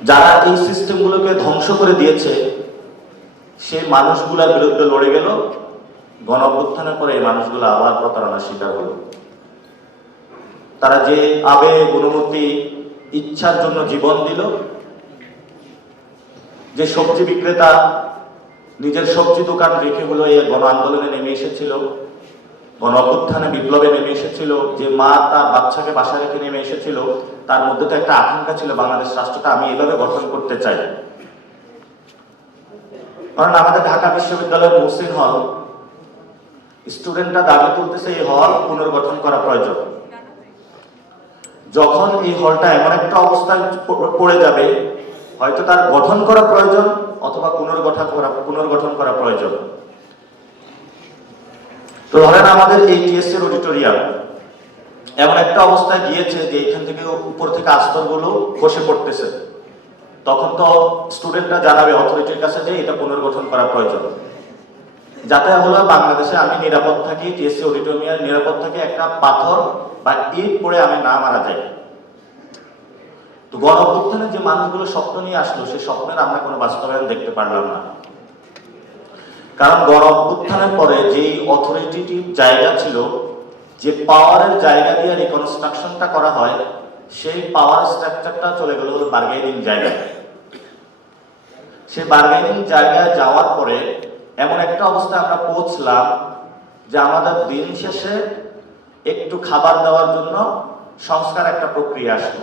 যারা এই সিস্টেমগুলোকে ধ্বংস করে দিয়েছে সেই মানুষগুলোর বিরুদ্ধে লড়ে গেল, গণ অভ্যুত্থানের পরে এই মানুষগুলো আবার প্রতারণার শিকার হলো। তারা যে আবেগ, অনুভূতি, ইচ্ছার জন্য জীবন দিল, যে সবজি বিক্রেতা নিজের সবজি দোকান রেখে হলো এই গণ আন্দোলনে নেমে এসেছিল, গণ অভ্যুত্থানে বিপ্লবে নেমে এসেছিল, যে মা তার বাচ্চাকে বাসা রেখে নেমে এসেছিল, তার মধ্যে তো একটা আকাঙ্ক্ষা ছিল বাংলাদেশ রাষ্ট্রটা আমি এভাবে গঠন করতে চাই। কারণ আমাদের ঢাকা বিশ্ববিদ্যালয়ের মহসিন হল, স্টুডেন্টরা দাবি তুলতেছে এই হল পুনর্গঠন করা প্রয়োজন। যখন এই হলটা এমন একটা অবস্থায় পড়ে যাবে, হয়তো তার গঠন করা প্রয়োজন অথবা পুনর্গঠন করা প্রয়োজন। তো ধরেন আমাদের এই টিএসসি অডিটোরিয়াম এমন একটা অবস্থায় গিয়েছে যে এখান থেকে উপর থেকে আস্তরগুলো খসে পড়তেছে, তখন তো স্টুডেন্টরা জানাবে অথরিটির কাছে যে এটা পুনর্গঠন করা প্রয়োজন, যাতে হলো বাংলাদেশে আমি নিরাপদ থাকি, টিএসসি অডিটোরিয়াম নিরাপদ থাকি, একটা পাথর বা ইট পড়ে আমি না মারা যাই। তো গণ অভ্যুত্থানে যে মানুষগুলো স্বপ্ন নিয়ে আসলো, সেই স্বপ্নের আমরা কোনো বাস্তবায়ন দেখতে পারলাম না। কারণ গণ অভ্যুত্থানের পরে যেই অথরিটির জায়গা ছিল, যে পাওয়ারের জায়গা দিয়ে রিকনস্ট্রাকশনটা করা হয়, সেই পাওয়ার স্ট্রাকচারটা চলে গেল বার্গেনিং জায়গায়। সেই বার্গেনিং জায়গায় যাওয়ার পরে এমন একটা অবস্থায় আমরা পৌঁছলাম যে আমাদের দিন শেষে একটু খাবার দেওয়ার জন্য সংস্কার একটা প্রক্রিয়া আসলো।